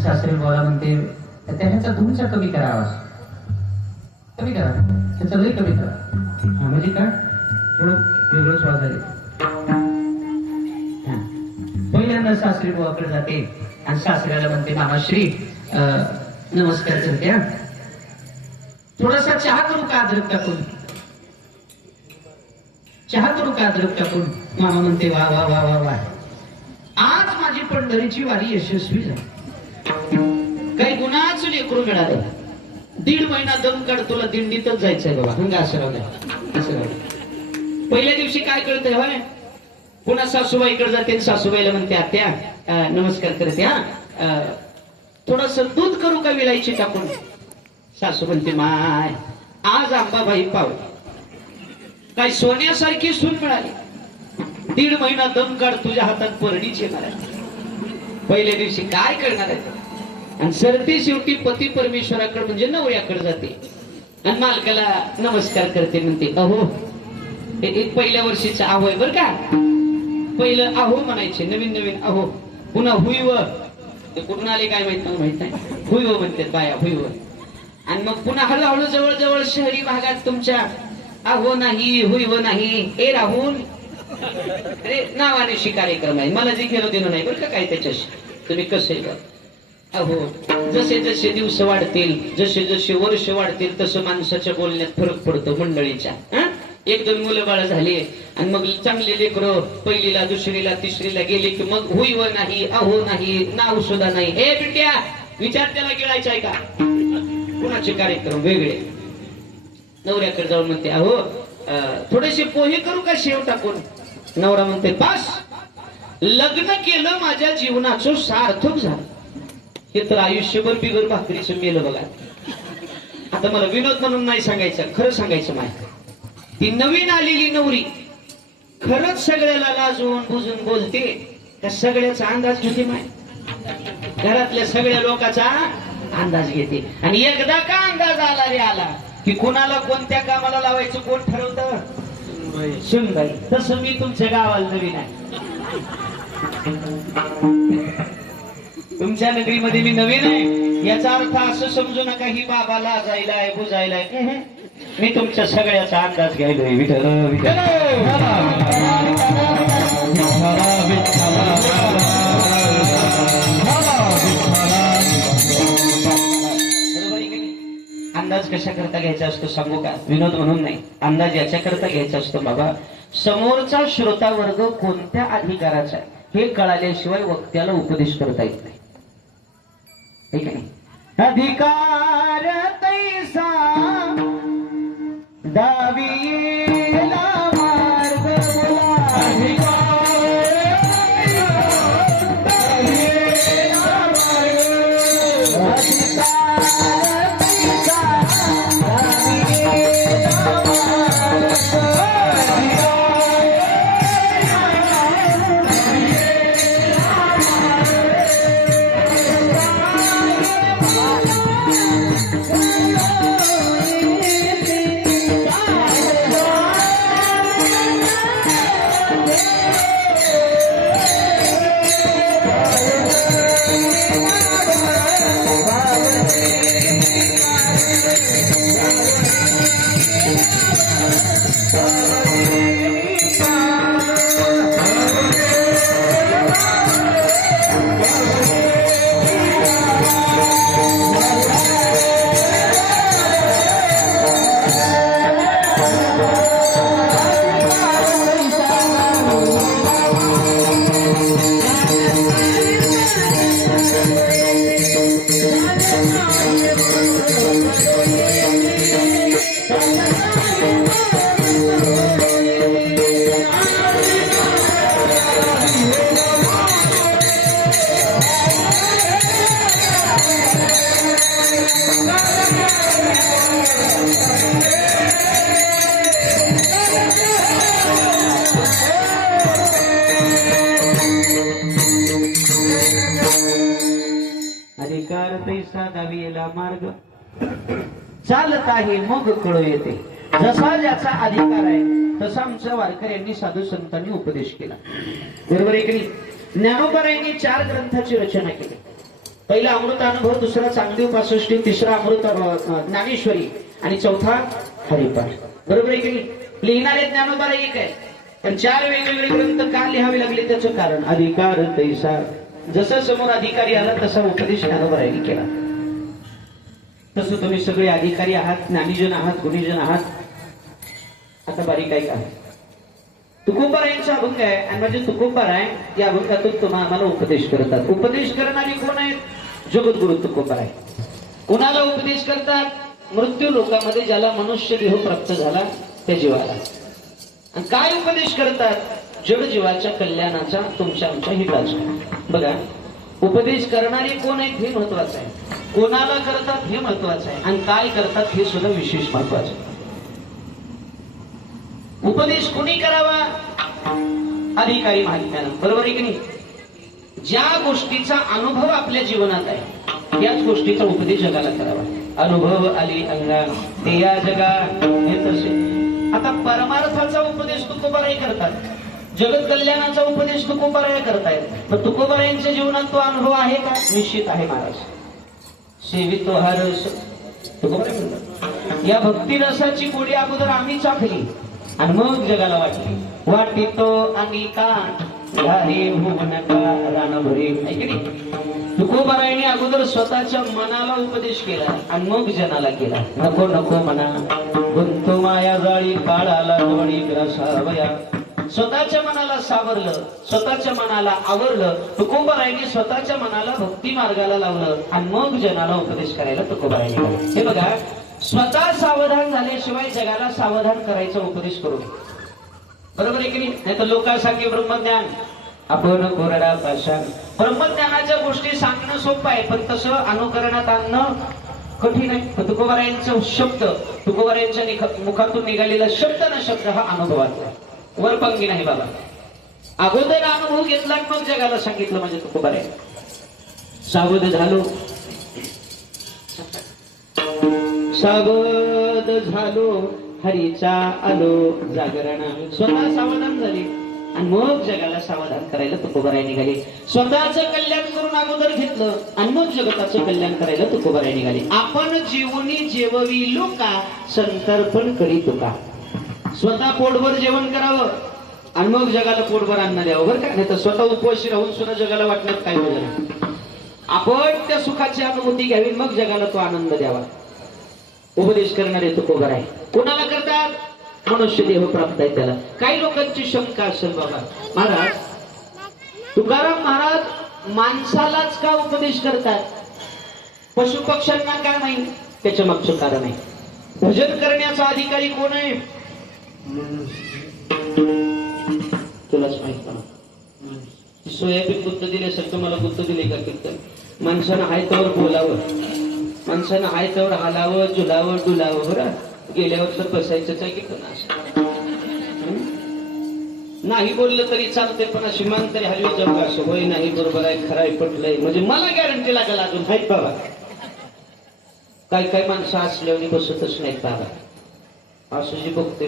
सासरे बोला म्हणते त्याचा तुमचा कमी करा आवाज, कमी करा, त्याचा लई कमी करा. हा म्हणजे काय थोडं वेगळंच वाजायला. पहिल्यांदा सासरी बुवाकडे जाते आणि सासऱ्याला म्हणते मामाश्री नमस्कार करते, थोडासा चहा करू का अद्रक टाकून, चहा करू का अद्रक टाकून. मामा म्हणते वा वा वा वा वा, आज माझी पंढरीची वारी यशस्वी झाली. काही गुणाच लेकरू मिळालं. 1.5 महिना दम काढ, तुला दिंडीतच जायचंय बाबा. हंगा असं राहू. पहिल्या दिवशी काय कळतंय होय, पुन्हा सासूबाईकडे जाते, सासूबाईला म्हणते आत्या नमस्कार करते, थोडस दूध करू का विलायची टाकून. सासू म्हणते माय आज अंबाबाई पाव, काय सोन्यासारखी सून मिळाली. 1.5 महिना दम काढ, तुझ्या हातात परडीच येणार आहे. पहिल्या दिवशी काय करणार आहे, आणि सरती शेवटी पती परमेश्वराकडे म्हणजे नवऱ्याकडे जाते आणि मालकाला नमस्कार करते. म्हणते अहो, एक पहिल्या वर्षीचा अहो आहे बर का. पहिलं अहो म्हणायचे, नवीन नवीन अहो, पुन्हा हुईव, ते कुठून आले काय माहित नाही, हुईव म्हणते बाया, हुईव. आणि मग पुन्हा हळूहळू जवळ जवळ शहरी भागात तुमच्या अहो नाही हुईव नाही, ए राहुल, अरे नावाने कार्यक्रम आहे. मला जे घेणं देणं नाही बरं का काय त्याच्याशी, तुम्ही कसे अहो. जसे जसे दिवस वाढतील, जसे जसे वर्ष वाढतील, तसं माणसाच्या बोलण्यात फरक पडतो मंडळीच्या. 1-2 मुलं बाळ झाली आणि मग चांगले लेकरं पहिलीला दुसरीला तिसरीला गेले की मग हुईव नाही, अहो नाही, नाव सुद्धा नाही. हे बिट्या विचार त्याला गिळायचा आहे का. कुणाचे कार्यक्रम वेगळे. नवऱ्याकडे जाऊन म्हणते अहो थोडेसे पोहे करू का शेव टाकून. नवरा म्हणते बस, लग्न केलं माझ्या जीवनाचं सार्थक झालं. हे तर आयुष्यभर बिगर भाकरीचं मेलं बघा. आता मला विनोद म्हणून नाही सांगायचं, खरं सांगायचं माहिती. ती नवीन आलेली नवरी खरंच सगळ्याला लाजून बुजून बोलते त्या सगळ्याचा अंदाज घेते माय, घरातल्या सगळ्या लोकांचा अंदाज घेते. आणि एकदा का अंदाज आला रे आला की कोणाला कोणत्या कामाला लावायचं कोण ठरवतं, सुनबाई. तसं मी तुमच्या गावाला नवीन आहे, तुमच्या नगरीमध्ये मी नवीन आहे. याचा अर्थ असं समजू नका ही बाबाला जायलाय बुजायलाय. मी तुमच्या सगळ्याचा अंदाज घ्यायलोय. विठ्ठल विठ्ठल. अंदाज कशा करता घ्यायचा असतो सांगू का, विनोद म्हणून नाही. अंदाज याच्या करता घ्यायचा असतो बाबा, समोरचा श्रोता वर्ग कोणत्या अधिकाराचा आहे हे कळाल्याशिवाय वक्त्याला उपदेश करता येत नाही. ठीक आहे. अधिकार तैसा दावीला मार्ग बोला, अधिकार तैसा दावीला मार्ग चालत आहे मग कळू येते. जसा ज्याचा अधिकार आहे तसा आमच्या वारकऱ्यांनी साधू संतांनी उपदेश केला. बरोबर आहे की नाही. ज्ञानोबा यांनी 4 ग्रंथाची रचना केली. पहिला अमृत अनुभव, दुसरा चांगदेव 65, तिसरा अमृत ज्ञानेश्वरी आणि चौथा हरिपाठ. बरोबर आहे की नाही? लिहिणारे ज्ञानोबा एक आहे, पण 4 वेगवेगळे ग्रंथ का लिहावे लागले त्याचं कारण अधिकार तैसा. जसं समोर अधिकारी आला तसा उपदेश ज्ञानोबारायांनी केला. तसं तुम्ही सगळे अधिकारी आहात, ज्ञानीजन आहात, गुणीजन आहात. आता बारीक आहे का? तुकोबारायांचा अभंग आहे आणि माझे तुकोबाराय या अभंगातून तुम्हाला उपदेश करतात. उपदेश करणारे कोण आहेत? जगद्गुरु तुकोबाराय. कोणाला उपदेश करतात? मृत्यू लोकामध्ये ज्याला मनुष्य देह प्राप्त झाला त्या जीवाला. आणि काय उपदेश करतात? जड जीवाच्या कल्याणाचा, तुमच्या आमच्या हिताचा. बघा, उपदेश करणारे कोण आहेत हे महत्वाचं आहे, कोणाला करतात हे महत्वाचं आहे, आणि काय करतात हे सुद्धा विशेष महत्वाचं आहे. उपदेश कोणी करावा? अधिकारी महात्म्यानं. बरोबर आहे की नाही? ज्या गोष्टीचा अनुभव आपल्या जीवनात आहे याच गोष्टीचा उपदेश जगाला करावा. अनुभव आली अंगा ते या जगा हे तसे. आता परमार्थाचा उपदेश तुकोबाराय करतात, जगत कल्याणाचा उपदेश तुकोबाराय करतायत. पण तुकोबारायांच्या जीवनात तो अनुभव आहे का? निश्चित आहे महाराज. सेवितो हा रस तुकोबाराय म्हणतात. या भक्ती रसाची गोडी अगोदर आम्ही चाखली आणि मग जगाला वाटली. वाटितो आणि काठ घारे भुवन का रानभरे. तुकोबारायांनी अगोदर स्वतःच्या मनाला उपदेश केला आणि मग जनाला केला. नको नको मना गुंतो माया जाळी काळाला दोणी ग्रासावया. स्वतःच्या मनाला सावरलं, स्वतःच्या मनाला आवरलं. तुकोबारायांनी स्वतःच्या मनाला भक्ती मार्गाला लावलं आणि मग जनाला उपदेश करायला तुकोबारायांनी. हे बघा, स्वतः सावधान झाल्याशिवाय जगाला सावधान करायचा उपदेश करू. बरोबर आहे की नाही? तर लोकांसारखे ब्रह्मज्ञान आपण कोरडा पाषाण. ब्रह्मज्ञानाच्या गोष्टी सांगणं सोपं आहे, पण तसं अनुकरणात आणणं कठीण आहे. तुकोबारायांचा शब्द, तुकोबारायांच्या मुखातून निघालेला शब्द ना शब्द हा अनुभवातला, वरपंगी नाही बाबा. अगोदर अनुभव घेतला मग जगाला सांगितलं. म्हणजे तुकोबाराय सावध झालो, सावध झालो हरीचा आलो जागरण. स्वतः सावधान झाले आणि मग जगाला सावधान करायला तुकोबाराय निघाले. स्वतःचं कल्याण करून अगोदर घेतलं आणि मग जगताचं कल्याण करायला तुकोबाराय निघाले. आपण जीवनी जेववी लोका संतर्पण करी तुका. स्वतः पोटभर जेवण करावं आणि मग जगाला पोटभर अन्न द्यावं. बरं का? नाही तर स्वतः उपवाशी राहून सुद्धा जगाला वाटण्यात काय होणार. आपण त्या सुखाची अनुभूती घ्यावी, मग जगाला तो आनंद द्यावा. उपदेश करणारे तुकोबाराय कोणाला करतात? मनुष्य देह प्राप्त आहे त्याला. काही लोकांची शंका असेल, बाबा महाराज तुकाराम महाराज माणसालाच का उपदेश करतात, पशु पक्ष्यांना का नाही? त्याच्या मागचं कारण आहे. भजन करण्याचा अधिकारी कोण आहे? तुलाच माहित ना. सोयाबीन बुद्ध दिल्यासारखं मला बुद्ध दिले का कीर्तन? माणसानं हाय त्यावर बोलावं, माणसानं हाय त्यावर हालावं, झुलावं, डुलावं. बरं, गेल्यावर तर बसायचंच आहे कीर्तन. नाही बोललं तरी चालते, पण अशी मान तरी हलवी जाऊ का? असं होय नाही, बरोबर आहे, खरं आहे, पटलंय, म्हणजे मला गॅरंटी लागेल अजून. हायत बाबा, काय काय माणसं असल्यावर बसतच नाहीत बाबा. असं जी बघते